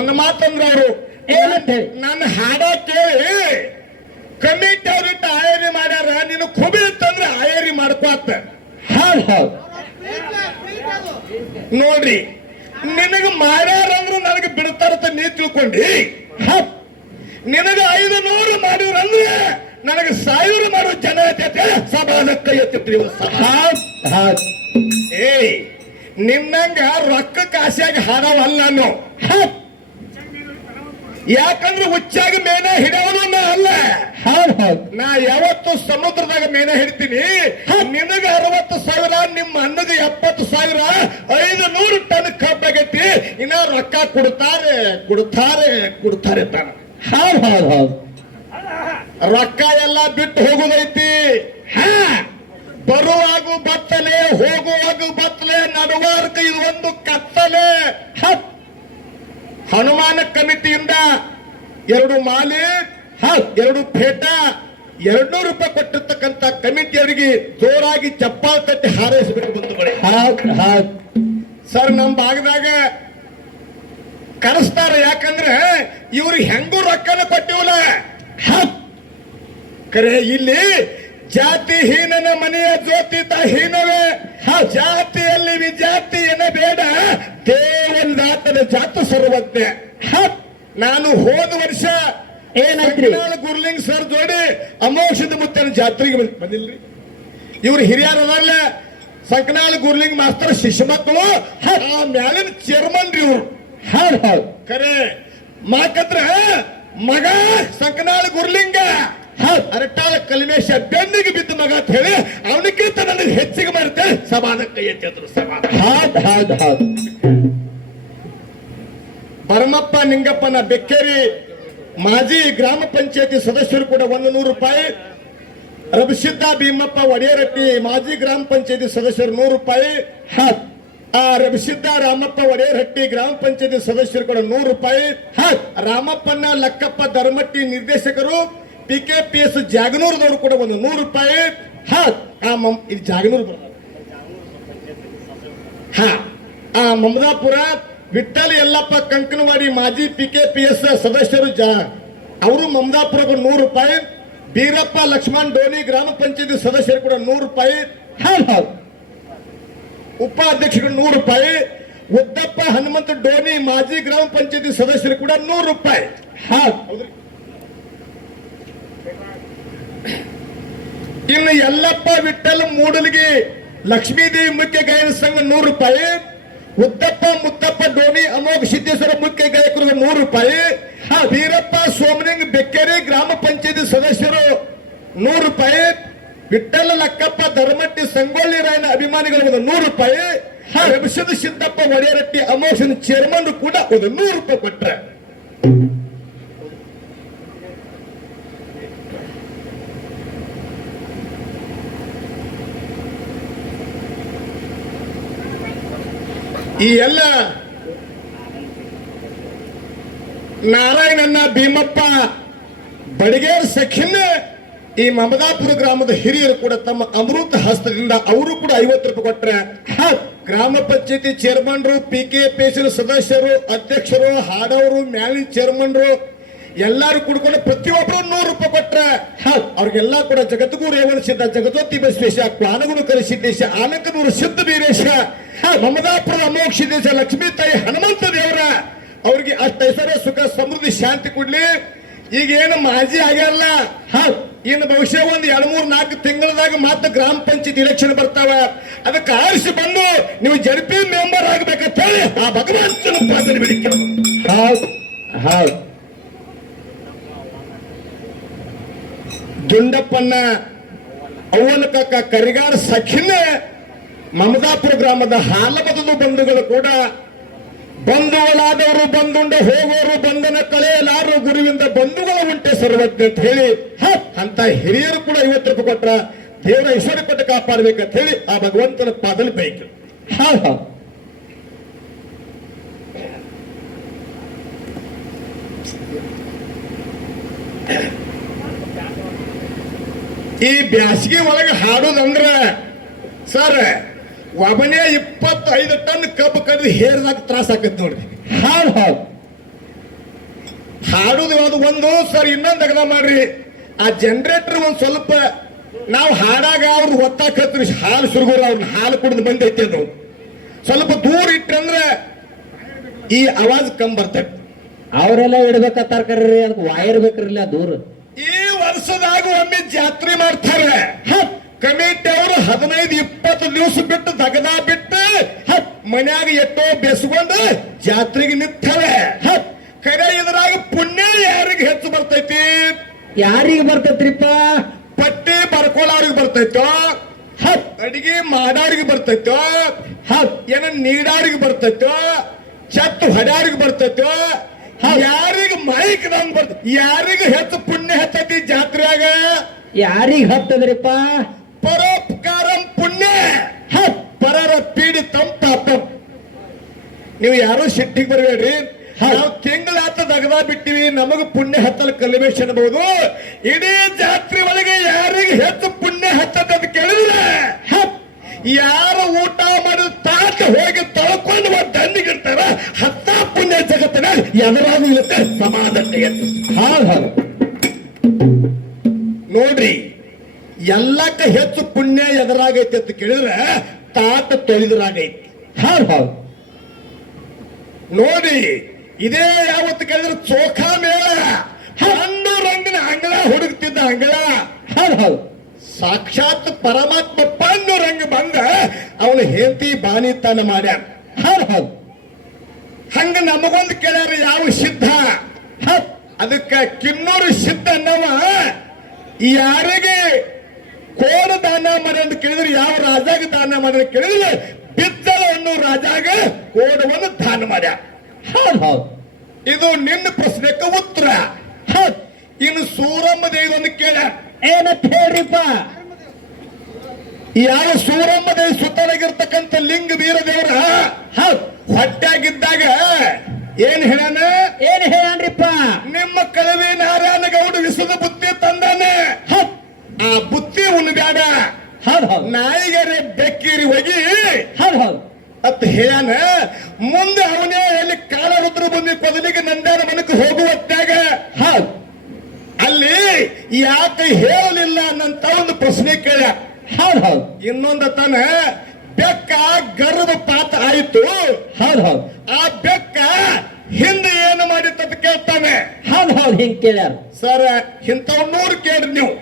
ಒಂದು ಮಾತಂದ್ರ ಅವರು ಏನಂತ ಹೇಳಿ ನನ್ನ ಹಾಡ ಕೇಳಿ ಕಮಿಟಿ ಅವ್ರಿಟ್ಟು ಆಯರಿ ಮಾಡ್ಯಾರ, ನೀನು ಖುಬಿ ಇತ್ತಂದ್ರೆ ಆಯರಿ ಮಾಡ್ಕೋತ. ಹೌದು ಹೌದು ನೋಡ್ರಿ, ನಿನಗ ಮಾಡ್ಯಾರಂದ್ರು ನನಗೆ ಬಿಡ್ತಾರತ ನೀ ತಿಳ್ಕೊಂಡಿ. ಹೌದು ನಿನಗ 500 ಮಾಡಿದ್ರಂದ್ರೆ ನನಗೆ 1000 ಮಾಡೋ ಜನ ಜೊತೆ ಸಭಾದ ಕೈ ಎತ್ತಿಟ್ರಿ. ಹೌದು ಹೌದು ಏಯ್, ನಿನ್ನಂಗ ರೊಕ್ಕಕ್ಕೆ ಆಸೆಯಾಗಿ ಹಾಡವಲ್ಲ ನಾನು. ಹೌದು ಯಾಕಂದ್ರೆ ಹುಚ್ಚಾಗಿ ಮೇನ ಹಿಡಿಯೋನು ನಾ ಅಲ್ಲ. ಹೌದು ಹೌದು ನಾ ಯಾವತ್ತು ಸಮುದ್ರದಾಗ ಮೇನ ಹಿಡಿತೀನಿ. ನಿನಗ 60,000, ನಿಮ್ಮ ಅಣ್ಣಗೆ 70,000, 500 ಟನ್ ಕಬ್ಬಾಗೈತಿ. ಇನ್ನ ರೊಕ್ಕ ಕೊಡ್ತಾರೆ ಕೊಡ್ತಾರೆ ಕೊಡ್ತಾರೆ ತಾನ. ಹೌದು ಹೌದು ಹೌದು ರೊಕ್ಕ ಎಲ್ಲ ಬಿಟ್ಟು ಹೋಗುದೈತಿ. ಬರುವಾಗ ಬತ್ತಲೆ, ಹೋಗುವಾಗ ಬತ್ತಲೆ, ನಡುವಾರ್ಕ ಇದು ಒಂದು ಕತ್ತಲೆ. ಹನುಮಾನ ಕಮಿಟಿಯಿಂದ 2 ಮಾಲೆ, 2 ಫೇಟ, 200 ರೂಪಾಯಿ ಕೊಟ್ಟಿರ್ತಕ್ಕಂಥ ಕಮಿಟಿಯವರಿಗೆ ಜೋರಾಗಿ ಚಪ್ಪಾಳ ತಟ್ಟಿ ಹಾರೈಸಬೇಕು ಬಂಧುಗಳೇ. ಹೌದು ಹೌದು ಸರ್, ನಮ್ಮ ಭಾಗದಾಗ ಕರೆಸ್ತಾರ. ಯಾಕಂದ್ರೆ ಇವ್ರಿಗೆ ಹೆಂಗೂ ರೊಕ್ಕನ ಕೊಟ್ಟಿವಲ್ಲ. ಕರೆ ಇಲ್ಲಿ ಜಾತಿ ಹೀನನ ಮನೆಯ ಜ್ಯೋತಿತ ಹೀನವೇ. ಜಾತಿಯಲ್ಲಿ ವಿಜಾತಿ ಏನ ಬೇಡ, ದೇವದಾತನ ಜಾತ ಸರ್ವಜ್ಞ. ನಾನು ಹೋದ ವರ್ಷ ಏನಾಯ್ತ್ರಿ? ಗುರ್ಲಿಂಗ್ ಸರ್ ಜೋಡಿ ಅಮೋಷದ ಮುತ್ತನ ಜಾತ್ರೆಗೆ ಬಂದಿಲ್ರಿ. ಇವ್ರು ಹಿರಿಯರಲ್ಲ, ಸಂಕನಾಳ ಗುರ್ಲಿಂಗ್ ಮಾಸ್ತರ್ ಶಿಷ್ಯ ಮಕ್ಕಳು. ಆ ಮ್ಯಾಲಿನ ಚೇರ್ಮನ್ ರೀ ಇವ್ರು. ಹೌದು ಹೌದು ಖರೆ ಮಾಕತ್ರ ಮಗ ಸಂಕನಾಳ ಗುರ್ಲಿಂಗ ಅರಟಾಳ ಕಲ್ಮೇಶ ಬೆನ್ನಿಗೆ ಬಿದ್ದ ಮಗ ಅಂತ ಹೇಳಿ ಅವನಿಗಿಂತ ನನಗೆ ಹೆಚ್ಚಿಗೆ ಮಾಡುತ್ತೆ. ಸಮಾನ ಕೈ ಎತ್ತಿದ್ರು. ಸಮಾನ. ಹೌದು ಹೌದು ಹೌದು ಭರಮಪ್ಪ ನಿಂಗಪ್ಪನ ಬೆಕ್ಕೇರಿ ಮಾಜಿ ಗ್ರಾಮ ಪಂಚಾಯತಿ ಸದಸ್ಯರು ಕೂಡ 100 ರೂಪಾಯಿ. ರವಿಸಿದ್ದ ಭೀಮಪ್ಪ ಒಡೆಯರಟ್ಟಿ ಮಾಜಿ ಗ್ರಾಮ ಪಂಚಾಯತಿ ಸದಸ್ಯರು 100 ರೂಪಾಯಿ. ರವಿಸಿದ್ದ ರಾಮಪ್ಪ ಒಡೆಯರಹಟ್ಟಿ ಗ್ರಾಮ ಪಂಚಾಯತಿ ಸದಸ್ಯರು ಕೂಡ 100 ರೂಪಾಯಿ. ರಾಮಪ್ಪನ ಲಕ್ಕಪ್ಪ ಧರ್ಮಟ್ಟಿ ನಿರ್ದೇಶಕರು PKPS ಜಾಗನೂರದವರು ಕೂಡ 100 ರೂಪಾಯಿ. ಇದು ಜಾಗನೂರು. ಮಮದಾಪುರ ವಿಠ್ಠಲ್ ಯಲ್ಲಪ್ಪ ಕಂಕನವಾಡಿ ಮಾಜಿ PKPS ಸದಸ್ಯರು ಅವರು ಮಮದಾಪುರ 100 ರೂಪಾಯಿ. ಬೀರಪ್ಪ ಲಕ್ಷ್ಮಣ್ ಡೋನಿ ಗ್ರಾಮ ಪಂಚಾಯತಿ ಸದಸ್ಯರು ಕೂಡ 100 ರೂಪಾಯಿ. ಉಪಾಧ್ಯಕ್ಷರು 100 ರೂಪಾಯಿ. ಉದ್ದಪ್ಪ ಹನುಮಂತ ಡೋನಿ ಮಾಜಿ ಗ್ರಾಮ ಪಂಚಾಯತಿ ಸದಸ್ಯರು ಕೂಡ 100 ರೂಪಾಯಿ. ಇನ್ನು ಯಲ್ಲಪ್ಪ ವಿಠ್ಠಲ್ ಮೂಡಲ್ಗಿ ಲಕ್ಷ್ಮೀದೇವಿ ಮುಖ್ಯ ಗಾಯನ ಸಂಘ 100 ರೂಪಾಯಿ. ಉದ್ದಪ್ಪ ಮುತ್ತಪ್ಪ ಡೋನಿ ಅಮೋಘ ಸಿದ್ದೇಶ್ವರ ಮುಖ್ಯ ಗಾಯಕರು 100 ರೂಪಾಯಿ. ವೀರಪ್ಪ ಸೋಮಲಿಂಗ್ ಬೆಕ್ಕೇರಿ ಗ್ರಾಮ ಪಂಚಾಯತಿ ಸದಸ್ಯರು 100 ರೂಪಾಯಿ. ವಿಠ್ಠಲ ಲಕ್ಕಪ್ಪ ಧರ್ಮಟ್ಟಿ ಸಂಗೊಳ್ಳಿ ರಾಯನ ಅಭಿಮಾನಿಗಳು 100 ರೂಪಾಯಿ. ರವಿಶದ ಸಿದ್ದಪ್ಪ ಒಡೆಯರಟ್ಟಿ ಅಮೋಷನ್ ಚೇರ್ಮನ್ ಕೂಡ 100 ರೂಪಾಯಿ ಕೊಟ್ರೆ. ಈ ಎಲ್ಲ ನಾರಾಯಣನ್ನ ಭೀಮಪ್ಪ ಬಡಿಗೇರ್ ಸಖಿನ ಈ ಮಮದಾಪುರ ಗ್ರಾಮದ ಹಿರಿಯರು ಕೂಡ ತಮ್ಮ ಅಮೃತ ಹಸ್ತದಿಂದ ಅವರು ಕೂಡ 50 ರೂಪಾಯಿ ಕೊಟ್ರೆ. ಗ್ರಾಮ ಪಂಚಾಯತಿ ಚೇರ್ಮನ್ರು, PKPS ಸದಸ್ಯರು, ಅಧ್ಯಕ್ಷರು, ಹಾಡವರು, ಮ್ಯಾಲಿನ ಚೇರ್ಮನ್ರು ಎಲ್ಲಾರು ಕುಡ್ಕೊಂಡು ಪ್ರತಿಯೊಬ್ಬರು 100 ರೂಪಾಯಿ ಕೊಟ್ರೆ. ಅವ್ರಿಗೆಲ್ಲ ಕೂಡ ಜಗದ್ಗುರು ರೇವಣ ಸಿದ್ಧ, ಜಗದೋತಿ ಬಸವೇಶ, ಕ್ವಾನಗುರು ಕರಿಸಿದ್ದೇಶ, ಆನಕನೂರು ಸಿದ್ಧ ವೀರೇಶ, ಮಮದಾಪುರ ಅಮೋಘ ಸಿದ್ದೇಶ, ಲಕ್ಷ್ಮೀ ತಾಯಿ ಹನುಮಂತ ದೇವರ ಅವ್ರಿಗೆ ಅಷ್ಟು ಐಶ್ವರ್ಯ ಸುಖ ಸಮೃದ್ಧಿ ಶಾಂತಿ ಕೊಡ್ಲಿ. ಈಗ ಏನು ಮಾಜಿ ಆಗ್ಯಾರಲ್ಲ, ಇನ್ನು ಬಹುಶಃ ಒಂದು 2-3-4 ತಿಂಗಳದಾಗ ಮಾತ್ರ ಗ್ರಾಮ ಪಂಚಾಯತ್ ಇಲೆಕ್ಷನ್ ಬರ್ತಾವ. ಅದಕ್ಕೆ ಆರಿಸಿ ಬಂದು ನೀವು ಜಡ್ಪಿ ಮೆಂಬರ್ ಆಗ್ಬೇಕಂತ ಹೇಳಿ ಆ ಭಗವಂತನ ಪ್ರಾರ್ಥನೆ ಬೇಡಿಕೆ. ಹೌದು ಹೌದು ದುಂಡಪ್ಪನ ಅವ್ವನ ಕಾಕ ಕರಿಗಾರ ಸಖಿನ ಮಮದಾಪುರ ಗ್ರಾಮದ ಹಾಲಬದಲು ಬಂಧುಗಳು ಕೂಡ ಬಂಧುಗಳಾದವರು ಬಂದುಂಡ ಹೋಗೋರು ಬಂಧನ ಕಳೆಯಲಾರು ಗುರುವಿಂದ ಬಂಧುಗಳ ಉಂಟೆ ಸರ್ವಜ್ಞ ಅಂತ ಹೇಳಿ ಅಂತ ಹಿರಿಯರು ಕೂಡ 50 ರೂಪಾಯಿ ಕೊಟ್ರ. ದೇವರ ಐಶ್ವರ್ಯ ಕೊಟ್ಟು ಕಾಪಾಡಬೇಕಂತ ಹೇಳಿ ಆ ಭಗವಂತನ ಪಾದಲಿ ಬೈಕು. ಈ ಬ್ಯಾಸಿಗೆ ಒಳಗೆ ಹಾಡೋದಂದ್ರ ಸರ್ ಒಬ್ಬನೇ 25 ಟನ್ ಕಬ್ಬು ಕಡ್ದು ಹೇರ್ದಾಗ ತ್ರಾಸ ಆಕತ್ ನೋಡ್ರಿ. ಹೌದು ಹೌದು ಹಾಡುದು ಯಾವ್ದು ಒಂದು ಸರ್ ಇನ್ನೊಂದು ಅಗದ ಮಾಡ್ರಿ ಆ ಜನರೇಟರ್ ಒಂದ್ ಸ್ವಲ್ಪ ನಾವು ಹಾಡಾಗ ಅವ್ರು ಒತ್ತಾಕತ್ರಿ ಹಾಲು ಸುರುಗುರು ಅವ್ರನ್ನ ಹಾಲು ಕುಡಿದು ಬಂದೈತಿ ಅದು ಸ್ವಲ್ಪ ದೂರ ಇಟ್ಟಂದ್ರೆ ಈ ಆವಾಜ್ ಕಮ್ ಬರ್ತೈತಿ. ಅವರೆಲ್ಲ ಇಡ್ಬೇಕತ್ತಾರ ಕರ್ರಿ ಅದಕ್ಕೆ ವಾಯರ್ ಬೇಕ್ರಲ್ಲ ದೂರ. ಈ ವರ್ಷದಾಗ ಒಮ್ಮೆ ಜಾತ್ರೆ ಮಾಡ್ತಾರೆ. ಕಮಿಟಿ ಅವರು 15-20 ದಿವಸ ಬಿಟ್ಟು ದಗದ ಬಿಟ್ಟು ಮನ್ಯಾಗ ಎಷ್ಟೋ ಬೆಸ್ಕೊಂಡು ಜಾತ್ರೆಗೆ ನಿಂತವೆ. ಕರೆ ಇದ್ರಾಗ ಪುಣ್ಯ ಯಾರಿಗೆ ಹೆಚ್ಚು ಬರ್ತೈತಿ? ಯಾರಿಗೆ ಬರ್ತೈತ್ರಿಪ್ಪ? ಪಟ್ಟಿ ಬರ್ಕೊಳ್ಳೋರಿಗೆ ಬರ್ತೈತೋ, ಅಡಿಗೆ ಮಾಡಾರಿಗೆ ಬರ್ತೈತೋ, ಏನ ನೀಡಾರಿಗೆ ಬರ್ತೈತೋ, ಚತ್ತು ಹೊಡ್ಯಾರಿಗೆ ಬರ್ತೈತೋ, ಯಾರಿಗೆ ಮೈಕ್ ನಂಗ್ ಬರ್ತ ಯಾರಿಗೆ ಹೆಚ್ಚು ಪುಣ್ಯ ಹೆಚ್ಚೈತಿ ಜಾತ್ರೆಯಾಗ? ಯಾರಿಗೆ ಹತ್ತದ್ರಿಪ್ಪ? ಪರೋಪಕಾರಂ ಪುಣ್ಯ ಪರರ ಪೀಡಿತಂ ಪಾಪಂ. ನೀವು ಯಾರು ಸಿಟ್ಟಿಗೆ ಬರಬೇಡ್ರಿ. ನಾವು ತಿಂಗಳಾತ ದಗದ ಬಿಟ್ಟಿವಿ, ನಮಗ ಪುಣ್ಯ ಹತ್ತಲು ಕಲಿಬೇಷ್ ಅನ್ಬಹುದು. ಇಡೀ ಜಾತ್ರೆ ಒಳಗೆ ಯಾರಿಗೆ ಹೆಚ್ಚು ಪುಣ್ಯ ಹತ್ತದ ಅಂತ ಕೇಳಿದ್ರೆ ಯಾರು ಊಟ ಮಾಡಿದ ತಾಟ ಹೋಗಿ ತಳ್ಕೊಂಡು ದಂಡಿಗಿರ್ತಾರ ಹತ್ತ ಪುಣ್ಯ ಜಗತ್ತಿನ ಎದರಾಗೂ ಇರುತ್ತೆ ಸಮಾಧಾನ. ಹೌದು ನೋಡ್ರಿ, ಎಲ್ಲಕ್ಕ ಹೆಚ್ಚು ಪುಣ್ಯ ಎದರಾಗೈತಿ ಅಂತ ಕೇಳಿದ್ರೆ ತಾಟ ತೊಳೆದ್ರಾಗೈತಿ. ಹೌದು ನೋಡಿ, ಇದೇ ಯಾವತ್ತು ಕೇಳಿದ್ರೆ ಚೋಖಾ ಮೇಳ ಹಣ್ಣು ರಂಗಿನ ಅಂಗಳ ಹುಡುಕ್ತಿದ್ದ ಅಂಗಳ. ಹೌದು ಸಾಕ್ಷಾತ್ ಪರಮಾತ್ಮ ಪಣ್ಣು ರಂಗ ಬಂದ ಅವನು ಹೆಂಡತಿ ಬಾನಿತನ ಮಾಡ್ಯಾನ. ಹೌದು ಹಂಗ ನಮಗೊಂದು ಕೇಳ್ಯಾರ ಯಾವ ಸಿದ್ಧ? ಅದಕ್ಕ ಕಿನ್ನೂರು ಸಿದ್ಧ ಅನ್ನವ ಯಾರಿಗೆ ಕೋಣ ದಾನ ಮಾಡಿ ಅಂತ ಕೇಳಿದ್ರೆ ಯಾವ ರಾಜಾಗ ದಾನ ಮಾಡಿ ಅಂತ ಕೇಳಿದ್ರೆ ಬಿದ್ದಳ ಅನ್ನೋ ರಾಜಾಗ ಕೋಣವನ್ನು ದಾನ ಮಾಡ್ಯ. ಹೌದು ಇದು ನಿನ್ನ ಪ್ರಶ್ನೆಕ್ಕೆ ಉತ್ತರ. ಇನ್ನು ಸೂರಮ್ಮ ದೇವಿಯನ್ನು ಕೇಳ ಏನಂತ ಹೇಳ್ರಿಪ್ಪ? ಯಾವ ಸೂರಮ್ಮ ದೇವಿ ಸುತ್ತಲಾಗಿರ್ತಕ್ಕಂಥ ಲಿಂಗ ವೀರ ದೇವರ ಹೊಟ್ಟಾಗಿದ್ದಾಗ ಏನ್ ಹೇಳಾನ? ಏನ್ ಹೇಳನ್ರಿಪ್ಪ? ನಿಮ್ಮ ಕಳವಿ ನಾರಾಯಣ ಗೌಡ ವಿಸದ ಬುತ್ತಿ ತಂದಾನೆ. ಆ ಬುತ್ತಿ ಉಣ್ಬ್ಯಾಡ, ಹೌದು ಹೌದು ನಾಯಿಗರೆ ಬೆಕ್ಕಿರಿ ಹೋಗಿ ಹೌದು ಹೌದು ಅತ್ ಹೇಳಾನ. ಮುಂದೆ ಅವನೇ ಎಲ್ಲಿ ಕಾಲ ರುದ್ರ ಬಂದಿ ಕೊದಲಿಗೆ ನಂದಾನ ಮನಕ್ಕೆ ಹೋಗುವತ್ತಾಗ ಹೌದು ಅಲ್ಲಿ ಯಾಕೆ ಹೇಳಲಿಲ್ಲ ಅನ್ನಂತ ಒಂದು ಪ್ರಶ್ನೆ ಕೇಳ. ಹೌದು ಹೌದು ಇನ್ನೊಂದ ತನ ಬೆಕ್ಕ ಗರ್ಭಪಾತ ಆಯಿತು. ಹೌದು ಹೌದು ಆ ಬೆಕ್ಕ ಹಿಂದೆ ಏನು ಮಾಡಿತ್ತು ಅಂತ ಕೇಳ್ತಾನೆ. ಹೌದು ಹೌದು ಹಿಂಗ್ ಕೇಳ್ಯಾರ ಸರ್, ಇಂಥವ್ 100 ಕೇಳ್ರಿ ನೀವು.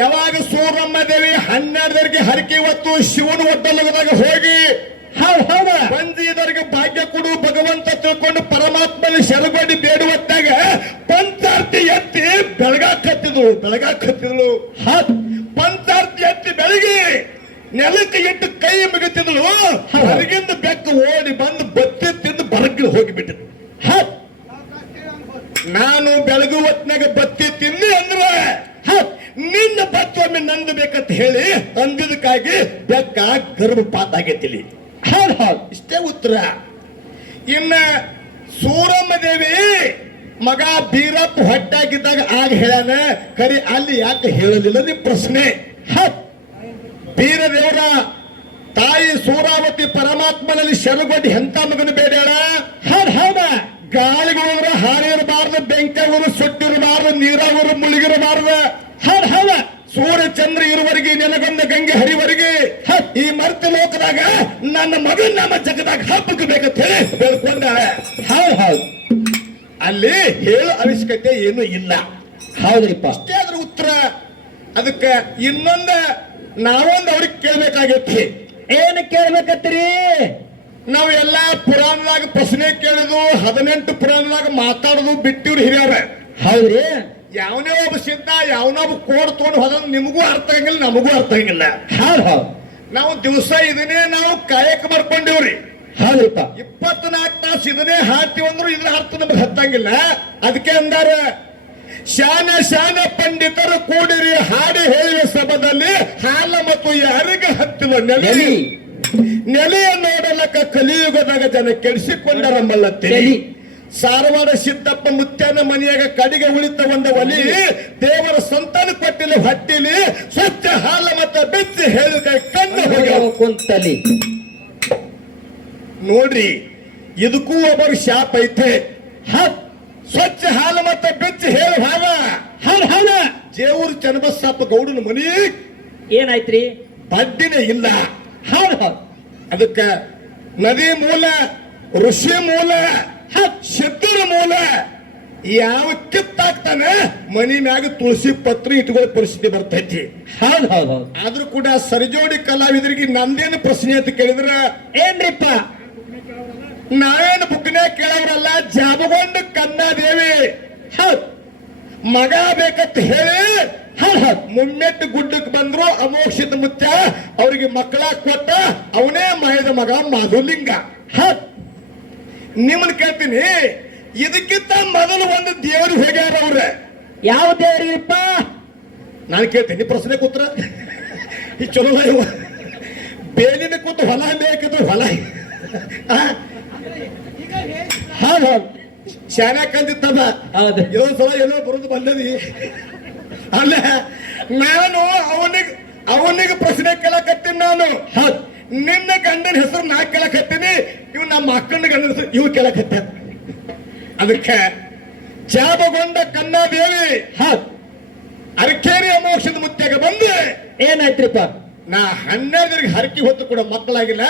ಯಾವಾಗ ಸೂರಮ್ಮ ದೇವಿ 12 ಹರಕೆ ಹೊತ್ತು ಶಿವನ ಒಡ್ಡಲದಾಗ ಹೋಗಿ ಹೌದು ಹೌದು ಬಂದಿದವರಿಗೆ ಭಾಗ್ಯ ಕೊಡು ಭಗವಂತ ತಿಳ್ಕೊಂಡು ಪರಮಾತ್ಮನ ಶರಗೊಂಡು ಬೇಡುವತ್ತಾಗ ಪಂಚಾರ್ತಿ ಎತ್ತಿ ಬೆಳಗಾಕತ್ತಿದ್ಳು. ಪಂಚಾರ್ತಿ ಎತ್ತಿ ಬೆಳಗಿ ನೆಲಕ್ಕೆ ಇಟ್ಟು ಕೈ ಮುಗಿತಿದ್ಳು. ಹೊರಗಿಂದ ಬೆಕ್ಕ ಓಡಿ ಬಂದು ಬತ್ತಿ ತಿಂದು ಬರಗ್ಗೆ ಹೋಗಿಬಿಟ್ಟಿದ್ಳು. ನಾನು ಬೆಳಗು ಹೊತ್ನಾಗ ಬತ್ತಿ ತಿಂದಿ ಅಂದ್ರೆ ನಿನ್ನ ಬತ್ತೊಮ್ಮೆ ನಂದು ಬೇಕಂತ ಹೇಳಿ ಅಂದಿದ್ದಕ್ಕಾಗಿ ಬೆಕ್ಕ ಗರ್ಭಪಾತ ಆಗೈತಿಲಿ. ಹೌದು ಹೌದು ಇಷ್ಟೇ ಉತ್ತರ. ಇನ್ನ ಸೂರಮ್ಮ ದೇವಿ ಮಗ ಬೀರಪ್ಪ ಹೊಟ್ಟಾಗಿದ್ದಾಗ ಆಗ ಹೇಳಾನ, ಕರಿ ಅಲ್ಲಿ ಯಾಕೆ ಹೇಳಲಿಲ್ಲ ನಿಮ್ ಪ್ರಶ್ನೆ. ಬೀರ ದೇವರ ತಾಯಿ ಸೂರಾವತಿ ಪರಮಾತ್ಮನಲ್ಲಿ ಶರಗೊಡ್ಡಿ ಎಂತ ಮಗನು ಬೇಡ. ಹೌದ ಗಾಳಿಗೋರ ಹಾರಿರಬಾರ್ದು, ಬೆಂಕಿಗೋರು ಸುಟ್ಟಿರಬಾರ್ದು, ನೀರಾಗೋರು ಮುಳುಗಿರಬಾರ್ದು. ಹೌದ ಸೂರ್ಯ ಚಂದ್ರ ಇರುವರೆಗೆ ನೆನಗೊಂದ ಗಂಗೆ ಹರಿವರೆಗೆ ಈ ಮರ್ತ ಲೋಕದಾಗ ನನ್ನ ಮಗನ ನಮ್ಮ ಜಗದಾಗ ಹಬ್ಬಕ್ಕೆ ಬೇಕಂತ ಹೇಳಿ ಬೇಡ್ಕೊಂಡಾಳೆ. ಹೌದು ಹೌದು ಅಲ್ಲಿ ಹೇಳೋ ಅವಶ್ಯಕತೆ ಏನು ಇಲ್ಲ. ಹೌದ್ರಿಪ್ಪ. ಅಷ್ಟೇ ಅದ್ರ ಉತ್ತರ. ಅದಕ್ಕೆ ಇನ್ನೊಂದ ನಾವೊಂದು ಅವ್ರಿಗೆ ಕೇಳ್ಬೇಕಾಗೈತಿ. ಏನ್ ಕೇಳ್ಬೇಕತ್ರಿ? ನಾವು ಎಲ್ಲಾ ಪುರಾಣದಾಗ ಪ್ರಶ್ನೆ ಕೇಳುದು, 18 ಪುರಾಣದಾಗ ಮಾತಾಡುದು ಬಿಟ್ಟಿವ್ರು ಹಿರಿಯರ. ಹೌದ್ರಿ. ಯಾವನೇ ಒಬ್ಬ ಸಿದ್ಧ ಯಾವನೊಬ್ಬ ಕೋಡ್ ತಗೊಂಡು ಹೋದ ನಿಮಗೂ ಅರ್ಥ ಆಗಂಗಿಲ್ಲ, ನಮಗೂ ಅರ್ಥ ಆಗಂಗಿಲ್ಲ. ಹೌದು ಹೌದು ನಾವು ದಿವಸ ಇದನ್ನೇ ನಾವು ಕಾಯಕ ಮಾಡ್ಕೊಂಡಿವ್ರಿ. ಹೌದ್ರಿಪ್ಪ. 24 ತಾಸು ಇದನ್ನೇ ಹಾಡ್ತೀವಿ ಅಂದ್ರು ಇದ್ರ ಅರ್ಥ ನಮಗೆ ಹತ್ತಂಗಿಲ್ಲ. ಅದಕ್ಕೆ ಅಂದಾರ, ಶಾನ ಪಂಡಿತರು ಕೂಡಿರಿ ಹಾಡಿ ಹೇಳುವ ಸಭದಲ್ಲಿ ಹಾಲ ಮತ್ತು ಯಾರಿಗೆ ಹತ್ತಿದ ನೆಲೆಯ ನೋಡಲಕ್ಕ ಕಲಿಯುಗದಾಗ ಜನ ಕೆಡಿಸಿಕೊಂಡರ ಮಲ್ಲತ್ತೆ. ಸಾರವಾಡ ಸಿದ್ದಪ್ಪ ಮುತ್ಯಾನ ಮನೆಯಾಗ ಕಡಿಗೆ ಉಳಿತ ಒಂದು ಒಲಿ ದೇವರ ಸಂತಾನ ಕೊಟ್ಟಿಲ್ಲ ಹೊಟ್ಟಿಲಿ ಸ್ವಚ್ಛ ಹಾಲ ಮತ್ತ ಬೆಚ್ಚಿ ಹೇಳಿದ ಕಣ್ಣು ಹೋಗ್ಯಾವ ಕುಂತಲಿ. ನೋಡ್ರಿ, ಇದಕ್ಕೂ ಒಬ್ಬರು ಶಾಪ್ ಐತೆ. ಸ್ವಚ್ಛ ಹಾಲು ಮತ್ತೆ ಬೆಚ್ಚ ಹೇಳು ಭಾವ ಹೌದ್ ಹೌದ ಜೇವೂರು ಚನ್ನಬಸಪ್ಪ ಗೌಡನ ಮನಿ ಏನಾಯ್ತ್ರಿ ಬಡ್ಡಿನೇ ಇಲ್ಲ. ಹೌದ್ ಹೌದ್ ಅದಕ್ಕ ನದಿ ಮೂಲ, ಋಷಿ ಮೂಲ, ಸಿದ್ಧರ ಮೂಲ ಯಾವ ಕಿತ್ತಾಗ್ತಾನೆ ಮನಿ ಮ್ಯಾಗ ತುಳಸಿ ಪತ್ರ ಇಟ್ಕೊಳ್ಳೋ ಪರಿಸ್ಥಿತಿ ಬರ್ತೈತಿ. ಹೌದ್ ಹೌದ್ ಹೌದ್ ಆದ್ರೂ ಕೂಡ ಸರಿಜೋಡಿ ಕಲಾವಿದರಿಗೆ ನಂದೇನು ಪ್ರಶ್ನೆ ಅಂತ ಕೇಳಿದ್ರ ಏನ್ರಿಪ್ಪ ನಾವೇನು ಬುಕ್ನ್ಯಾಗ ಕೇಳವ್ರಲ್ಲ. ಜಾಬಗೊಂಡ ಕನ್ನಾದೇವಿ ಹೌದ್ ಮಗ ಬೇಕಂತ ಹೇಳಿ ಹೌದ್ ಹೌದ್ ಮುಮ್ಮೆಟ್ಟು ಗುಡ್ಡಕ್ಕೆ ಬಂದ್ರು. ಅಮೋಕ್ಷಿತ ಮುತ್ಯ ಅವ್ರಿಗೆ ಮಕ್ಕಳ ಕೊಟ್ಟ ಅವನೇ ಮಾಯದ ಮಗ ಮಾಧುಲಿಂಗ. ಹೌದ್ ನಿಮ್ಮನ್ನ ಕೇಳ್ತೀನಿ, ಇದಕ್ಕಿಂತ ಮೊದಲು ಒಂದು ದೇವರು ಹೋಗ್ಯಾರ ಅವ್ರ. ಯಾವ ದೇವ್ರಿಪ್ಪ ನಾನು ಕೇಳ್ತೀನಿ ಪ್ರಶ್ನೆ ಕೂತ್ರ ಈ ಚಲೋ ಇವ ಬೇಲಿನ ಕೂತು ಹೊಲ ಬೇಕಿದ್ರು ಹೊಲ ಹೌದ್ ಹೌದ್ ಶಾನ್ಯಾಗ ಕಂದಿತ್ತದ ಹೌದು ಇದೊಂದ್ ಸಲ ಏನೋ ಬರೋದು ಬಂದದಿ. ಅಲ್ಲ ನಾನು ಅವನಿಗೆ ಪ್ರಶ್ನೆ ಕೇಳಕತ್ತೀನಿ. ನಾನು ಹೌದ್ ನಿನ್ನ ಗಂಡನ ಹೆಸರು ನಾ ಕೇಳಕತ್ತೀನಿ, ಇವ್ ನಮ್ಮ ಅಕ್ಕನ ಗಂಡನ ಹೆಸರು ಇವ್ ಕೇಳಕತ್ತ. ಅದಕ್ಕೆ ಜಾಬಗೊಂಡ ಕನ್ನಾದೇವಿ ಹೌದ್ ಅರಕೇರಿ ಅಮೋಕ್ಷದ ಮುತ್ಯಾಗ ಬಂದು ಏನಾಯ್ತ್ರಿಪ್ಪ ನಾ 12 ಹರಕಿ ಹೊತ್ತು ಕೂಡ ಮಕ್ಕಳಾಗಿಲ್ಲ.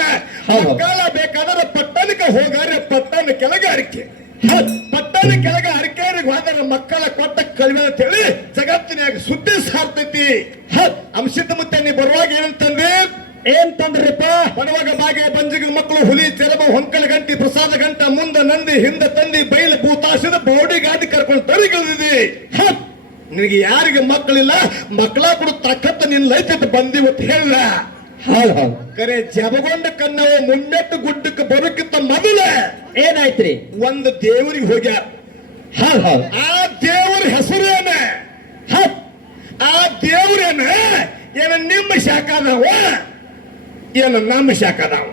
ಹೌದು. ಮಕ್ಕಳ ಬೇಕಾದ್ರೆ ಪಟ್ಟಣಕ್ಕೆ ಹೋಗಾರೆ ಪಟ್ಟಣ ಕೆಳಗೆ ಅರಿಕೆ, ಹೌದ್ ಪಟ್ಟಣ ಕೆಳಗೆ ಅರಕೇರಿಗೆ ಹೋದರೆ ಮಕ್ಕಳ ಕೊಟ್ಟ ಕಡಿಮೆ ಅಂತ ಹೇಳಿ ಜಗತ್ತಿನಾಗ ಸುದ್ದಿ ಸಾರ್ತೈತಿ. ಹೌದ್ ಅಂಶದ ಮುತ್ತೆ ನೀ ಬರುವಾಗ ಏನಂತಂದೆ, ಏನ್ ತಂದ್ರಿಪ್ಪ ಬರುವಾಗ ಬಾಗೆ ಬಂಜಿಗೆ ಮಕ್ಕಳು ಹುಲಿ ಚೆರಬ ಹೊಂಕಲ ಗಂಟಿ ಪ್ರಸಾದ ಗಂಟ ಮುಂದ ನಂದಿ ಹಿಂದ ತಂದಿ ಬೈಲು ಭೂತಾಶದ ಬೌಡಿ ಗಾಡಿ ಕರ್ಕೊಂಡು ತರಿಗಿಳಿದಿದೆ. ಹೌದ್ ನಿನಗೆ ಯಾರಿಗೆ ಮಕ್ಕಳಿಲ್ಲ ಮಕ್ಕಳ ಕೂಡ ತಕ್ಕತ್ತ ನಿನ್ನ ಲೈತ ಬಂದಿವತ್ತು ಹೇಳಿದ. ಹೌದ್ ಹೌದ್ ಕರೆ ಜಬಗೊಂಡ ಕನ್ನವ ಮುನ್ನೆಟ್ಟು ಗುಡ್ಡಕ್ಕೆ ಬರೋಕ್ಕಿಂತ ಮೊದಲ ಏನಾಯ್ತ್ರಿ ಒಂದು ದೇವರಿಗೆ ಹೋಗ್ಯಾರ. ಹೌದ್ ಹೌದ್ ಆ ದೇವರ ಹೆಸರೇನ? ಹೌದ್ ಆ ದೇವ್ರೇನ ಏನ ನಿಮ್ಮ ಶಾಖ ಅದಾವ ಏನ ನಮ್ಮ ಶಾಖ ಅದಾವ?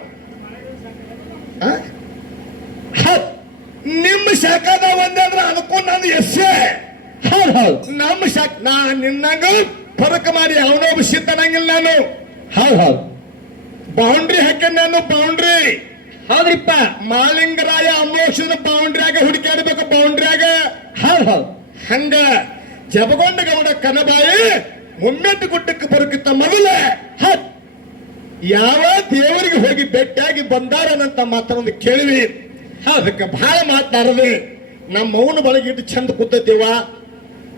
ಹೌದ್ ನಿಮ್ಮ ಶಾಖ ಅದಾವ ಅಂದ್ರ ಅದಕ್ಕೂ ನಂದು ಎಸ್ಸೆ. ಹೌದ್ ಹೌದ್ ನಮ್ಮ ಶಾಖ ನಾ ನಿನ್ನಂಗ ಫರಕ್ ಮಾಡಿ ಅವನೊಬ್ಬ ಸಿತ್ತನಂಗಿಲ್ಲ. ನಾನು ಹೌದ್ ಹೌದ್ ಬೌಂಡ್ರಿ ಹಾಕ್ಯ ನಾನು ಬೌಂಡ್ರಿ ಹೌದ್ರಿಪ್ಪ ಮಾಲಿಂಗರಾಯ ಅಮೋಕ್ಷನ ಬೌಂಡ್ರಿಯಾಗ ಹುಡುಕಾಡ್ಬೇಕು. ಬೌಂಡ್ರಿಯಾಗ ಹೌದ್ ಹೌದ್ ಹಂಗ ಜಬಗೊಂಡ ಗೌಡ ಕನಬಾಯಿ ಮುಮ್ಮೆಟ್ಟು ಗುಡ್ಡಕ್ಕೆ ಬರೋಕ್ಕಿಂತ ಮೊದಲ ಹೌದ್ ಯಾವ ದೇವರಿಗೆ ಹೋಗಿ ಭೇಟಿಯಾಗಿ ಬಂದಾರನಂತ ಮಾತನೊಂದು ಕೇಳಿವಿ. ಅದಕ್ಕೆ ಬಹಳ ಮಾತಾಡದೆ ನಮ್ಮ ಮೌನ ಬಳಗಿಟ್ಟು ಚಂದ ಕೂತೈತಿವ.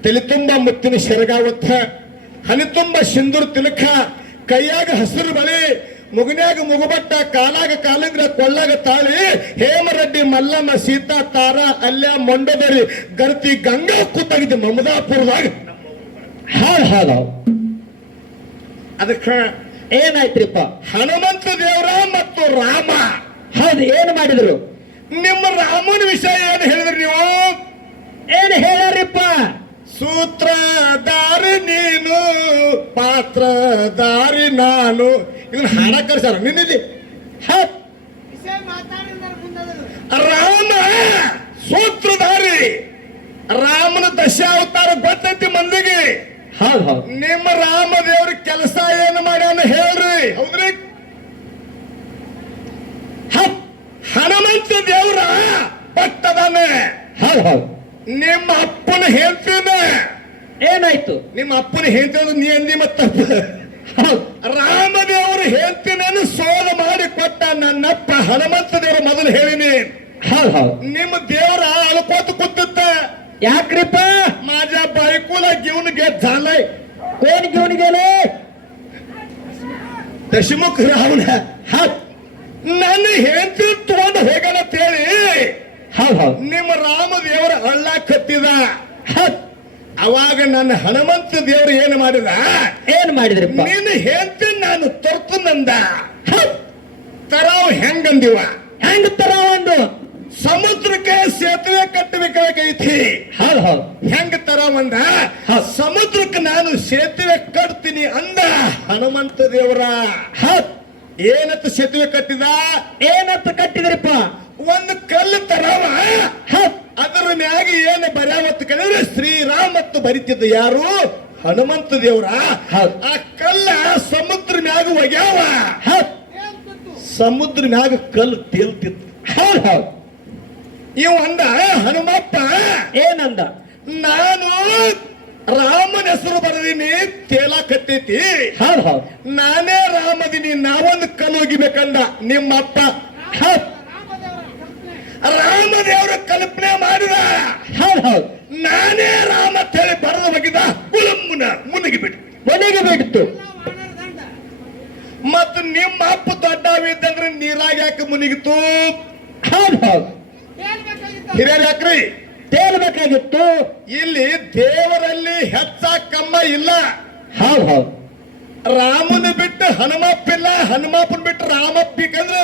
ತಲೆ ತುಂಬ ಮುತ್ತಿನ ಶರಗಾವತ್ತ, ಹನಿ ತುಂಬ ಸಿಂಧೂರ್ ತಿಲಕ, ಕೈಯಾಗ ಹಸಿರು ಬಳಿ, ಮುಗನ್ಯಾಗ ಮುಗುಬಟ್ಟ, ಕಾಲಾಗ ಕಾಲಿಂದ್ರ ಕೊಳ್ಳಾಗ ತಾಳಿ, ಹೇಮರೆಡ್ಡಿ ಮಲ್ಲಮ್ಮ ಸೀತಾ ತಾರ ಅಲ್ಯ ಮೊಂಡದರಿ ಗರ್ತಿ ಗಂಗಾ ಕೂತಾಗಿದ್ದೆ ಮಮದಾಪುರದಾಗ. ಹೌದ್ ಹೌದ್ ಹೌದ್ ಅದಕ್ಕೆ ಏನಾಯ್ತ್ರಿಪ್ಪ ಹನುಮಂತ ದೇವರ ಮತ್ತು ರಾಮ. ಹೌದ್ ಏನ್ ಮಾಡಿದ್ರು ನಿಮ್ಮ ರಾಮನ ವಿಷಯ ಏನು ಹೇಳಿದ್ರಿ ನೀವು? ಏನ್ ಹೇಳ್ಯಾರಿಪ್ಪ ಸೂತ್ರಧಾರಿ ನೀನು ಪಾತ್ರಧಾರಿ ನಾನು. ಇದನ್ನ ಹಾಡ ಕರ್ಸಾರ ನಿನ್ನಲ್ಲಿ. ಹೌದ್ ರಾಮ ಸೂತ್ರಧಾರಿ, ರಾಮನ ದಶಾವತಾರ ಗೊತ್ತೈತಿ ಮಂದಿಗೆ. ಹೌದ್ ಹೌದ್ ನಿಮ್ಮ ರಾಮ ದೇವ್ರ ಕೆಲಸ ಏನು ಮಾಡ್ಯಾನ ಹೇಳ್ರಿ? ಹೌದ್ರಿ, ಹೌದ್ ಹನುಮಂತ ದೇವ್ರ ಪಟ್ಟದಾನೆ. ಹೌದ್ ಹೌದ್ ನಿಮ್ಮ ಅಪ್ಪನ ಹೇಳ್ತೀನ, ಏನಾಯ್ತು ನಿಮ್ಮ ಅಪ್ಪನ ಹೇಳ್ತೀನಿ ನೀ ಅಂದಿ ಮತ್ತ ಹೌದ್ ರಾಮದೇವರು ಹೇಳ್ತೀನೇನು ಸೋದ ಮಾಡಿ ಕೊಟ್ಟ ನನ್ನಪ್ಪ ಹನುಮಂತ ದೇವ್ರ ಮೊದಲು ಹೇಳಿನಿ. ಹೌದ್ ಹೌದ್ ನಿಮ್ಮ ದೇವರ ಅಳ್ಕೋತ ಕೂತಿತ್ತ. ಯಾಕ್ರಿಪ್ಪ माझ्या बायकोला घेऊन घेत झालंय. कोण घेऊन गेले दशमुख राहून ಹೌದ್ ನನ್ನ ಹೆಂಡತಿ ತಗೊಂಡು ಹೋಗಲ್ಲ ಅಂತೇಳಿ ಹೌದ್ ಹೌದ್ ನಿಮ್ಮ ರಾಮದೇವರ ಅಳ್ಳಾಕತ್ತಿದ. ಹೌದ್ ಅವಾಗ ನನ್ನ ಹನುಮಂತ ದೇವರು ಏನು ಮಾಡಿದ? ಏನ್ ಮಾಡಿದ್ರಿಪ್ಪ ನಿನ್ನ ಹೆಂಡತಿ ನಾನು ತರ್ತನಂದ. ಹೌದ್ ತರಾವ್ ಹೆಂಗಂದಿವ? ಹೆಂಗ್ ತರ ಒಂದು ಸಮುದ್ರಕ್ಕೆ ಸೇತುವೆ ಕಟ್ಟಬೇಕಾಗೈತಿ. ಹೌದ್ ಹೌದ್ ಹೆಂಗ ತರಾವಂದ? ಸಮುದ್ರಕ್ಕೆ ನಾನು ಸೇತುವೆ ಕಟ್ತೀನಿ ಅಂದ ಹನುಮಂತ ದೇವರ. ಹೌದ್ ಏನತ್ತ ಸೇತುವೆ ಕಟ್ಟಿದ? ಏನಂತ ಕಟ್ಟಿದ್ರಿಪ್ಪ ಒಂದು ಕಲ್ಲು ತರವ, ಹೌದ್ ಅದರ ಮ್ಯಾಗ ಏನು ಬರ್ಯಾವತ್ತು ಕೇಳಿದ್ರೆ ಶ್ರೀರಾಮ್ ಮತ್ತು ಬರಿತಿದ್ದ ಯಾರು? ಹನುಮಂತ ದೇವ್ರ. ಹೌದ್ ಆ ಕಲ್ಲ ಸಮುದ್ರ ಮ್ಯಾಗ ಒಗ್ಯಾವ. ಹೌದ್ ಸಮುದ್ರ ಮ್ಯಾಗ ಕಲ್ಲು ತೇಲ್ತಿತ್ತು. ಹೌದ್ ಹೌದ್ ಇವ ಅಂದ ಹನುಮಪ್ಪ ಅಂದ ನಾನು ರಾಮನ ಹೆಸರು ಬರದೀನಿ ತೇಲಾಕತ್ತೈತಿ, ಹೌದು ನಾನೇ ರಾಮದಿನಿ, ನಾವೊಂದು ಕಲ್ಲು ಒಗಿಬೇಕಂದ ನಿಮ್ಮಪ್ಪ. ಹೌದ್ ರಾಮದೇವರ ಕಲ್ಪನೆ ಮಾಡಿದ, ಹೌದು ನಾನೇ ರಾಮ ಅಂತ ಹೇಳಿ ಬರೆದು ಒಗಿದ, ಗುಳಮ್ಮನ ಮುನಿಗಿ ಬಿಟ್ಟು ಮನೆಗೆ ಬಿಡ್ತು. ಮತ್ತು ನಿಮ್ಮ ಅಪ್ಪ ದೊಡ್ಡವಿದ್ದಂದ್ರೆ ನೀರಾಗ ಯಾಕೆ ಮುನಿಗಿತು? ಹೌದು ಹಿರಿಯರ್ ಯಾಕ್ರಿ ತೇಲ್ಬೇಕಾಗಿತ್ತು. ಇಲ್ಲಿ ದೇವರಲ್ಲಿ ಹೆಚ್ಚ ಕಮ್ಮ ಇಲ್ಲ. ಹೌದು ರಾಮನ ಬಿಟ್ಟು ಹನುಮಪ್ಪ ಇಲ್ಲ, ಹನುಮಪ್ಪನ ಬಿಟ್ಟು ರಾಮಪ್ಪ ಬೇಕಂದ್ರೆ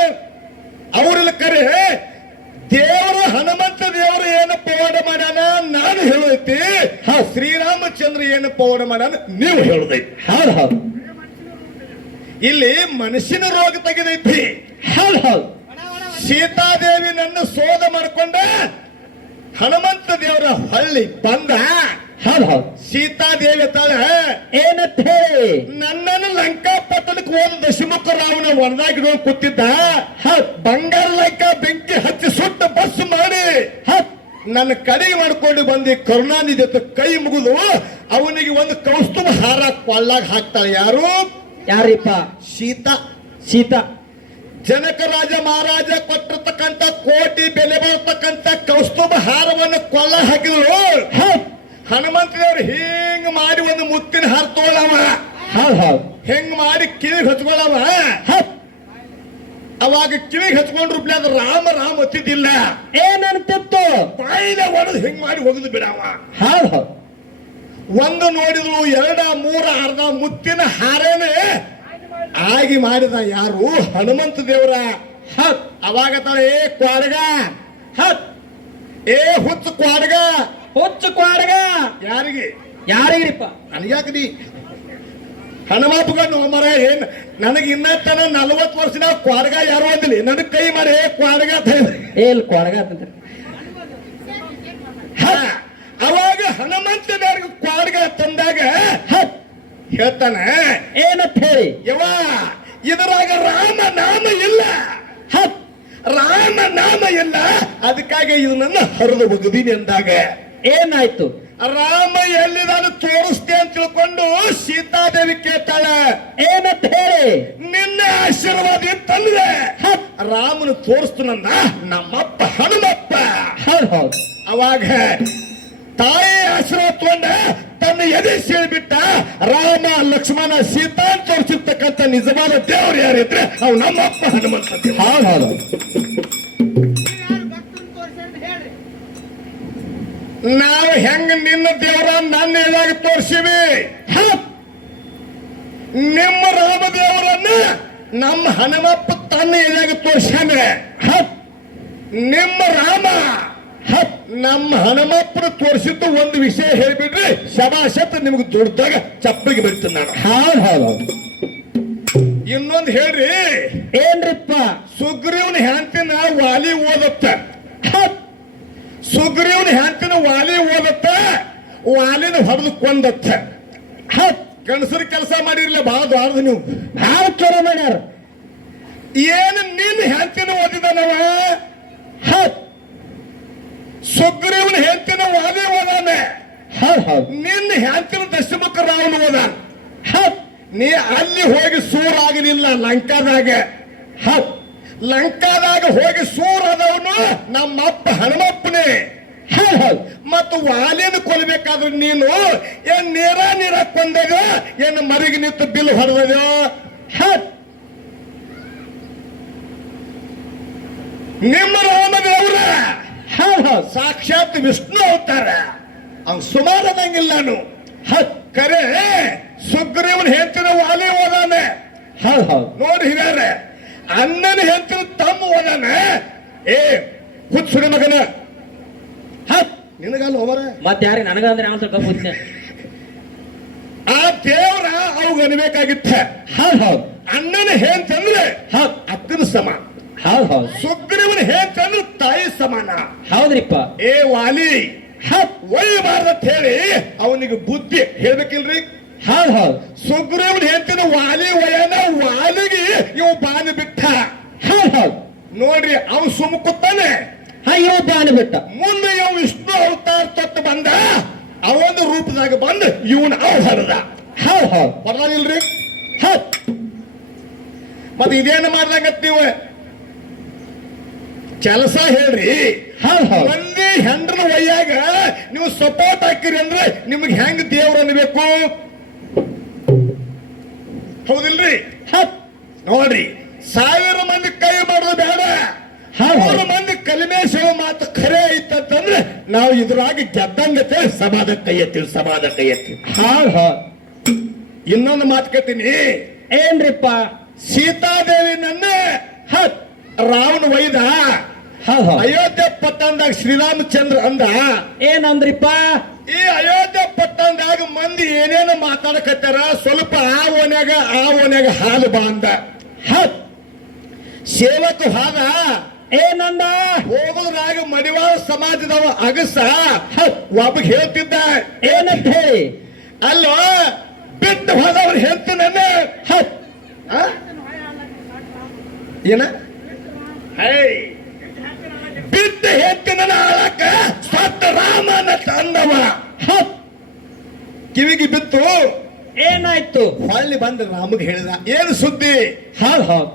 ಅವ್ರಿಲ್ಲ. ಕರೆ ದೇವರು ಹನುಮಂತ ದೇವರು ಏನು ಪವಾಡ ಮಾಡ್ಯಾನ ನಾನು ಹೇಳೈತಿ, ಶ್ರೀರಾಮಚಂದ್ರ ಏನು ಪವಾಡ ಮಾಡ್ಯಾನ ನೀವು ಹೇಳುದೈತಿ. ಹೌದು ಹೌದು ಇಲ್ಲಿ ಮನುಷ್ಯನ ರೋಗ ತೆಗೆದೈತಿ. ಹೌದು ಹೌದು ಸೀತಾದೇವಿ ನನ್ನ ಶೋಧ ಮಾಡ್ಕೊಂಡ ಹನುಮಂತ ದೇವರ ಹಳ್ಳಿ ಬಂದ. ಹೌದು ಹೌದು ಸೀತಾದೇವಿ ತಾಳ ಏನಂತ ಹೇಳಿ ನನ್ನನ್ನು ಲಂಕಾ ಪಟ್ಟಣಕ್ಕೆ ಹೋದ ದಶಮುಖ ರಾವಣ ವನದಾಗಿ ಕೂತಿದ್ದ. ಬಂಗಾರ ಲಂಕಾ ಬೆಂಕಿ ಹಚ್ಚಿ ಸುಟ್ಟು ಬಸ್ ಮಾಡಿ ನನ್ನ ಕಡೆಗೆ ಮಾಡ್ಕೊಂಡು ಬಂದು ಕರುಣಾನಿಧಿ ಕೈ ಮುಗಿದು ಅವನಿಗೆ ಒಂದು ಕೌಸ್ತುಭ ಹಾರ ಕೊಳ್ಳಾಗ ಹಾಕ್ತಾಳೆ. ಯಾರು? ಯಾರಿಪ್ಪ? ಸೀತಾ. ಸೀತಾ ಜನಕ ರಾಜ ಮಹಾರಾಜ ಕೊಟ್ಟಿರ್ತಕ್ಕಂಥ ಕೋಟಿ ಬೆಲೆ ಬರ್ತಕ್ಕಂಥ ಕೌಸ್ತುಭ ಹಾರವನ್ನು ಕೊಳ್ಳ ಹಾಕಿದ್ರು. ಹನುಮಂತ ದೇವರು ಹಿಂಗ್ ಮಾಡಿ ಒಂದು ಮುತ್ತಿನ ಹಾರ ತೋಳವ, ಹೌದು ಹೌದು ಹೆಂಗ್ ಮಾಡಿ ಕಿವಿಗೆ ಹಚ್ಕೊಳ್ಳವ. ಅವಾಗ ಕಿವಿಗೆ ಹಚ್ಕೊಂಡ್ರು ಅದು ರಾಮ ರಾಮ ಹತ್ತಿದ್ದಿಲ್ಲ, ಏನಂತಿತ್ತು? ಬಾಯಿನ ಒಡೆದು ಹಿಂಗ್ ಮಾಡಿ ಒಗೆದು ಬಿಡವ. ಹೌದು ಹೌದು ಒಂದು ನೋಡಿದ್ರು, ಎರಡ ಮೂರ ಅರ್ಧ ಮುತ್ತಿನ ಹಾರೇನೆ ಆಗಿ ಮಾಡಿದ ಯಾರು? ಹನುಮಂತ ದೇವರ. ಅವಾಗ ತಾಳೆ ಏ ಕ್ವಾಡ್ಗ, ಏ ಹುಚ್ಚು ಕ್ವಾಡ್ಗ, ಹುಚ್ಚು ಕ್ವಾಡ್ಗ ಯಾರಿಗೆ? ಯಾರಿಗ್ರಿಪ್ಪ? ನನಗ್ಯಾಕದಿ ಹನುಮಪ್ಪಗ ಮರ ಏನ್ ನನಗೆ ಇನ್ನ ತನ 40 ವರ್ಷ ಕ್ವಾಡ್ಗ ಯಾರು ಅಂದಿಲ್ಲ. ನನಗ್ ಕೈ ಮಾಡಿ ಏ ಕ್ವಾಡ್ಗ ಅಂತ ಹೇಳಿ. ಏಲ್ ಕ್ವಾಡ್ಗ ಅಂತ ಅವಾಗ ಹನುಮಂತ ದೇವರಿಗೆ ಕ್ವಾಡ್ಗ ತಂದಾಗ ಹೇಳ್ತಾನೆ ಏನಂತ ಹೇಳಿ? ಯವ ಇದರಾಗ ರಾಮ ನಾಮ ಇಲ್ಲ, ರಾಮ ನಾಮ ಇಲ್ಲ, ಅದಕ್ಕಾಗಿ ಇದನ್ನ ಹರಿದು ಒಗದೀನಿ ಅಂದಾಗ ಏನಾಯ್ತು? ರಾಮ ಎಲ್ಲಿದಾನು ತೋರಿಸ್ತೆ ಅಂತ ತಿಳ್ಕೊಂಡು ಸೀತಾದೇವಿ ಕೇಳ್ತಾಳ ಏನಂತ ಹೇಳಿ? ನಿನ್ನ ಆಶೀರ್ವಾದ ತಂದ್ರೆ ರಾಮನು ತೋರಿಸ್ತನಂದ ನಮ್ಮಪ್ಪ ಹನುಮಪ್ಪ. ಹೌದು ಹೌದು ಅವಾಗ ತಾಯಿ ಆಶೀರ್ವಾದ ತಗೊಂಡ ತನ್ನ ಎದೆ ಸೇರಿಬಿಟ್ಟ. ರಾಮ ಲಕ್ಷ್ಮಣ ಸೀತಾ ತೋರಿಸಿರ್ತಕ್ಕಂಥ ನಿಜವಾದ ದೇವರು ಯಾರಿದ್ರೆ ಅವ್ ನಮ್ಮಪ್ಪ ಹನುಮಂತ ದೇವ. ಹೌದು ಹೌದು ನಾವು ಹೆಂಗ ನಿನ್ನ ದೇವರ ನನ್ನ ಎದಾಗ ತೋರಿಸಿವಿ, ನಿಮ್ಮ ರಾಮ ದೇವರನ್ನ ನಮ್ಮ ಹನುಮಪ್ಪ ತನ್ನ ಎದಾಗ ತೋರಿಸ್ಯಾನೆ. ನಿಮ್ಮ ರಾಮ ನಮ್ಮ ಹನುಮಪ್ಪನ ತೋರಿಸಿದ್ದು ಒಂದು ವಿಷಯ ಹೇಳ್ಬಿಡ್ರಿ, ಶಬಾಷತ್ ನಿಮ್ಗೆ ದುಡ್ದಾಗ ಚಪ್ಪಲಿಗೆ ಬಿಡ್ತೀನಿ ನಾನು. ಹೌದು ಹೌದು ಇನ್ನೊಂದು ಹೇಳ್ರಿ, ಏನ್ರಿಪ್ಪ? ಸುಗ್ರೀವನ ಹೆಂಡತಿನ ವಾಲಿ ಓದತ್ತ, ಸುಗ್ರೀವನ ಹೆಂಡತಿನ ವಾಲಿ ಓದತ್ತ, ವಾಲಿನ ಹೊಡೆದು ಕೊಂದತ್ತ. ಗಂಡಸರು ಕೆಲಸ ಮಾಡಿರ್ಲಿಲ್ಲ, ಬಹಳ ದೊಡ್ಡದು ನೀವು, ಭಾಳ ಚಲೋ ಮಾಡ್ಯಾರ. ಏನು ನಿನ್ನ ಹೆಂಡತಿನ ಓದಿದನವ? ಸುಗ್ರೀವನ ಹೆಂಡತಿನ ವಾಲಿ ಓದಾನೆ, ಹೌದು ಹೌದು ನಿನ್ನ ಹೆಂಡತಿನ ದಶಮುಖ ರಾವಣ ಓದಾನ. ನೀ ಅಲ್ಲಿ ಹೋಗಿ ಸೂರ್ ಆಗಲಿಲ್ಲ ಲಂಕಾದಾಗ. ಲಂಕಾದಾಗ ಹೋಗಿ ಸೂರ್ ಆದವನು ನಮ್ಮಪ್ಪ ಹನುಮಪ್ಪನೇ. ಮತ್ತು ವಾಲಿನ ಕೊಲ್ಬೇಕಾದ್ರೆ ನೀನು ಏನ್ ನೀರ ಕೊಂದೋ, ಏನು ಮರಿಗೆ ನಿಂತು ಬಿಲ್ ಹೊಡೆದೋ? ನಿಮ್ಮ ರಾಮದೇವ್ರ ಸಾಕ್ಷಾತ್ ವಿಷ್ಣು ಅವತಾರ, ಅವ್ನು ಸುಮಾರದಂಗಿಲ್ಲ. ನಾನು ಕರೆ ಸುಗ್ರೀವನ ಹೆಂಡತಿನ ವಾಲಿ ಓದಾನೆ. ಹೌದು ಹೌದು ನೋಡಿ ಹಿರಿಯರೆ, ಅಣ್ಣನ ಹೆಂಡತಿನ ತಮ್ಮ ಓದಾನೆ. ಏ ಹುಚ್ಚುಡಿ ಮಗನ, ನಿನಗಲ್ಲ ಹೋಮರ ಮತ್ತೆ ಯಾರಿಗೆ ನನಗಂದ್ರೆ ಯಾವ ಸ್ವಲ್ಪ ಗೊತ್ತಿನ ಆ ದೇವ್ರ ಅವಾಗ ಅನ್ಬೇಕಾಗಿತ್ತ. ಹೌದು ಹೌದು ಅಣ್ಣನ ಹೆಂಡತಂದ್ರೆ ಅಕ್ಕನ ಸಮಾನ, ಹೌದು ಹೌದು ಸುಗ್ರೀವನ ಹೆಂಡತಂದ್ರೆ ತಾಯಿ ಸಮಾನ. ಹೌದ್ರಿಪ್ಪ. ಏ ವಾಲಿ ಒಯ್ಯಬಾರ್ದಂತ ಹೇಳಿ ಅವನಿಗೆ ಬುದ್ಧಿ ಹೇಳ್ಬೇಕಿಲ್ರಿ. ಹೌದು ಹೌದು ಸುಗ್ರೀವನ ಹೆಂಡತಿನ ವಾಲಿ ಒಯ್ಯನ, ವಾಲಿಗೆ ಇವ್ ಬಾನಿ ಬಿಟ್ಟ. ಹೌದು ಹೌದು ನೋಡ್ರಿ, ಅವ್ ಸುಮ್ಮ ಕೂತಾನೆ. ಅಯ್ಯೋ ಬಾನಿ ಬಿಟ್ಟ. ಮುಂದೆ ಇವ್ ವಿಷ್ಣು ಅವತಾರ ತೊಟ್ಟು ಬಂದ. ರೂಪದಾಗ ಬಂದು ಇವನ್ ಅವ್ ಹರಿದ ಹೌದ್ ಹೌದ್ ಬರ್ದಾರಿಲ್ರಿ ಹೌದ್ ಮತ್ತೆ ಇದೇನು ಮಾಡ್ದಂಗತ್ ನೀವು ಕೆಲಸ ಹೇಳ್ರಿ ಹೌದ್ ಹೌದ್ ಮಂದಿ ಹೆಂಡ್ರನ ವಯ್ಯಾಗ ನೀವು ಸಪೋರ್ಟ್ ಹಾಕಿರಿ ಅಂದ್ರೆ ನಿಮ್ಗೆ ಹೆಂಗ್ ದೇವ್ರ ಅನ್ಬೇಕು ಹೌದಿಲ್ರಿ ಹೌದ್ ನೋಡ್ರಿ 1000 ಮಂದಿ ಕೈ ಮಾಡೋದು ಬೇಡ ಹೌದ್ 3 ಮಂದಿ ಕಲಿಮೇಶ್ವರ ಮಾತು ಖರೆ ಐತಂತಂದ್ರೆ ನಾವು ಇದ್ರಾಗಿ ಗೆದ್ದಂಗತೆ ಸಮಾಧ ಕೈ ಎತ್ತೀವಿ ಸಮಾಧ ಕೈ ಎತ್ತೀವಿ ಹೌದ್ ಹೌದ್ ಇನ್ನೊಂದು ಮಾತು ಕೇಳ್ತೀನಿ ಏನ್ರಿಪ್ಪ ಸೀತಾದೇವಿ ನನ್ನ ಹೌದ್ ರಾವಣ ವೈದ ಹೌದ್ ಹೌದ್ ಅಯೋಧ್ಯೆ ಪಟ್ಟಣದಾಗ ಶ್ರೀರಾಮಚಂದ್ರ ಅಂದ ಏನಂದ್ರಿಪ್ಪ ಈ ಅಯೋಧ್ಯೆ ಪಟ್ಟಣದಾಗ ಮಂದಿ ಏನೇನು ಮಾತಾಡಕತ್ತಾರ ಸ್ವಲ್ಪ ಆ ಓನ್ಯಾಗ ಹಾಲು ಬಾ ಅಂದ ಹೌದ್ ಸೇವಕ ಹಾದ ಏನಂದ ಹೋಗೋದ್ರಾಗ ಮಡಿವಾಳ ಸಮಾಜದವ ಅಗಸ ಒಬ್ಬ ಹೇಳ್ತಿದ್ದ ಏನಂತ ಹೇಳಿ ಅಲ್ಲೋ ಬಿಟ್ಟು ಹೋದವ್ರು ಹೇಳ್ತಾನೆ ಹೌದ್ ಏನ ಹೇ ಬಿಟ್ಟು ಹೇಳ್ತಾನ ಆಳಕ ಸತ್ತ ರಾಮನ ತಂದವ ಹೌದ್ ಕಿವಿಗೆ ಬಿತ್ತು ಏನಾಯ್ತು ಹೊಳ್ಳಿ ಬಂದ ರಾಮಗೆ ಹೇಳಿದ ಏನು ಸುದ್ದಿ ಹೌದ್ ಹೌದ್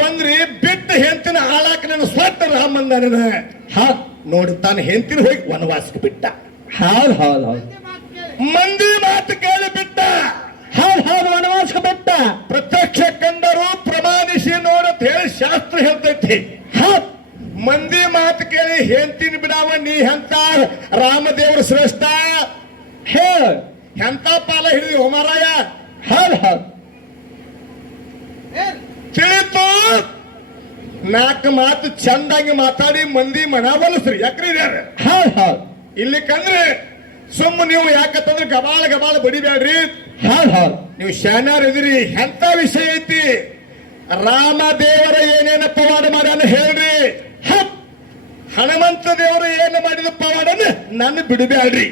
ಬಂದ್ರಿ ಬಿಟ್ಟು ಹೆಂತಿನ ಆಳಾಕ ನನ್ನ ಸ್ವತ್ತ ರಾಮಂದ ಹೌದ್ ನೋಡಿ ತಾನು ಹೆಂತಿನ ಹೋಗಿ ವನವಾಸಕ್ಕೆ ಬಿಟ್ಟ ಹೌದ್ ಹೌದ್ ಹೌದ್ ಮಂದಿ ಮಾತು ಕೇಳಿ ಬಿಟ್ಟ ಹೌದ್ ಹೌದ್ ವನವಾಸಕ್ಕೆ ಬಿಟ್ಟ ಪ್ರತ್ಯಕ್ಷ ಕಂಡರು ಪ್ರಮಾಣಿಸಿ ನೋಡತ್ ಹೇಳಿ ಶಾಸ್ತ್ರ ಹೇಳ್ತೈತಿ ಹೌದ್ ಮಂದಿ ಮಾತು ಕೇಳಿ ಹೆಂತಿನ ಬಿಡಾವ ನೀ ಹೆಂತ ರಾಮದೇವ್ರ ಶ್ರೇಷ್ಠ ಹೇಳ ಎಂತ ಪಾಲ ಹಿಡಿದಿ ಹೋಮಾರಾಯ ಹೌದ್ ಹೌದ್ ತಿಳಿತು 4 ಮಾತು ಚಂದಾಗಿ ಮಾತಾಡಿ ಮಂದಿ ಮನವೊಲಿಸ್ರಿ ಯಾಕ್ರಿ ಇದ್ಯಾರ ಹೌದ್ ಹೌದ್ ಇಲ್ಲಿ ಕಂದ್ರೆ ಸುಮ್ಮ ನೀವು ಯಾಕಂತಂದ್ರೆ ಗಬಾಳ ಬಡಿಬ್ಯಾಡ್ರಿ ಹೌದ್ ಹೌದ್ ನೀವು ಶಾನ್ಯಾರ್ ಇದಿರಿ ಎಂತ ವಿಷಯ ಐತಿ ರಾಮ ದೇವರ ಏನೇನ ಪವಾಡ ಮಾಡ್ಯಾನ ಹೇಳ್ರಿ ಹೌದ್ ಹನುಮಂತ ದೇವರು ಏನು ಮಾಡಿದ ಪವಾಡನ ನನ್ನ ಬಿಡಬ್ಯಾಡ್ರಿ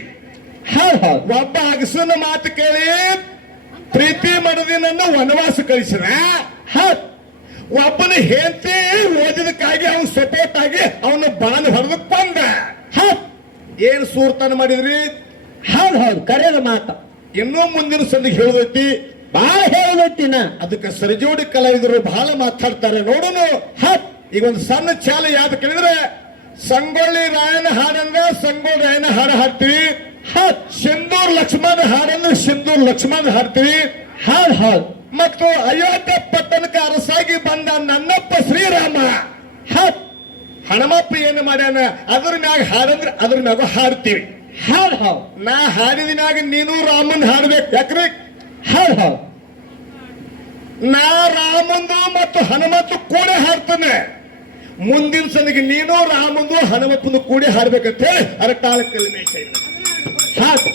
ಹೌದ್ ಹೌದ್ ಒಬ್ಬ ಅಗಸನ ಮಾತು ಕೇಳಿ ಪ್ರೀತಿ ಮಾಡದಿ ನನ್ನ ವನವಾಸ ಕಳಿಸಿದ ಹೌದ್ ಒಬ್ಬನ ಹೆಂಡತಿ ಓದಿದಕ್ಕಾಗಿ ಅವನ್ ಸಪೋರ್ಟ್ ಆಗಿ ಅವನ ಬಾನು ಹೊಡೆದು ಬಂದ ಹೌದ್ ಏನ್ ಸೂರ್ತನ ಮಾಡಿದ್ರಿ ಹೌದ್ ಹೌದ್ ಕರೆದ ಮಾತ ಇನ್ನೂ ಮುಂದಿನ ಸಂದಿಗೆ ಹೇಳದೈತಿ ಬಾಳ ಹೇಳದೈತಿನ ಅದಕ್ಕೆ ಸರಿಜೋಡಿ ಕಲಾವಿದರು ಬಹಳ ಮಾತಾಡ್ತಾರೆ ನೋಡೋಣ ಹೌದ್ ಈಗ ಒಂದು ಸಣ್ಣ ಚಾಲ ಯಾವ್ದು ಕೇಳಿದ್ರೆ ಸಂಗೊಳ್ಳಿ ರಾಯನ ಹಾಡಂದ್ರೆ ಸಂಗೊಳ್ಳಿ ರಾಯನ ಹಾಡು ಹಾಡ್ತೀವಿ ಹೌದ್ ಸಿಂಧೂರ್ ಲಕ್ಷ್ಮಣ ಹಾಡಂದ್ರೆ ಸಿಂಧೂರ್ ಲಕ್ಷ್ಮಣ ಹಾಡ್ತೀವಿ ಹೌದ್ ಹೌದ್ ಮತ್ತು ಅಯೋಧ್ಯೆ ಪಟ್ಟಣಕ್ಕೆ ಅರಸಾಗಿ ಬಂದ ನನ್ನಪ್ಪ ಶ್ರೀರಾಮ ಹೌದ್ ಹನುಮಪ್ಪ ಏನು ಮಾಡ್ಯಾನ ಅದ್ರ ಮ್ಯಾಗ ಹಾಡಂದ್ರೆ ಅದ್ರ ಮ್ಯಾಗ ಹಾಡ್ತೀವಿ ಹೌದ್ ಹೌದ್ ನಾ ಹಾಡಿದಿನಾಗ ನೀನು ರಾಮನ್ ಹಾಡ್ಬೇಕು ಯಾಕ್ರಿ ಹೌದ್ ಹೌದ್ ನಾ ರಾಮಂದು ಮತ್ತು ಹನುಮಂತು ಕೂಡ ಹಾಡ್ತಾನೆ ಮುಂದಿನ ಸಲಿಗೆ ನೀನು ರಾಮಂದು ಹನುಮಪ್ಪಂದು ಕೂಡಿ ಹಾಡ್ಬೇಕಂತ ಹೇಳಿ ಅರಟಾಳ ಕಲ್ಮೇಶ ಹೌದ್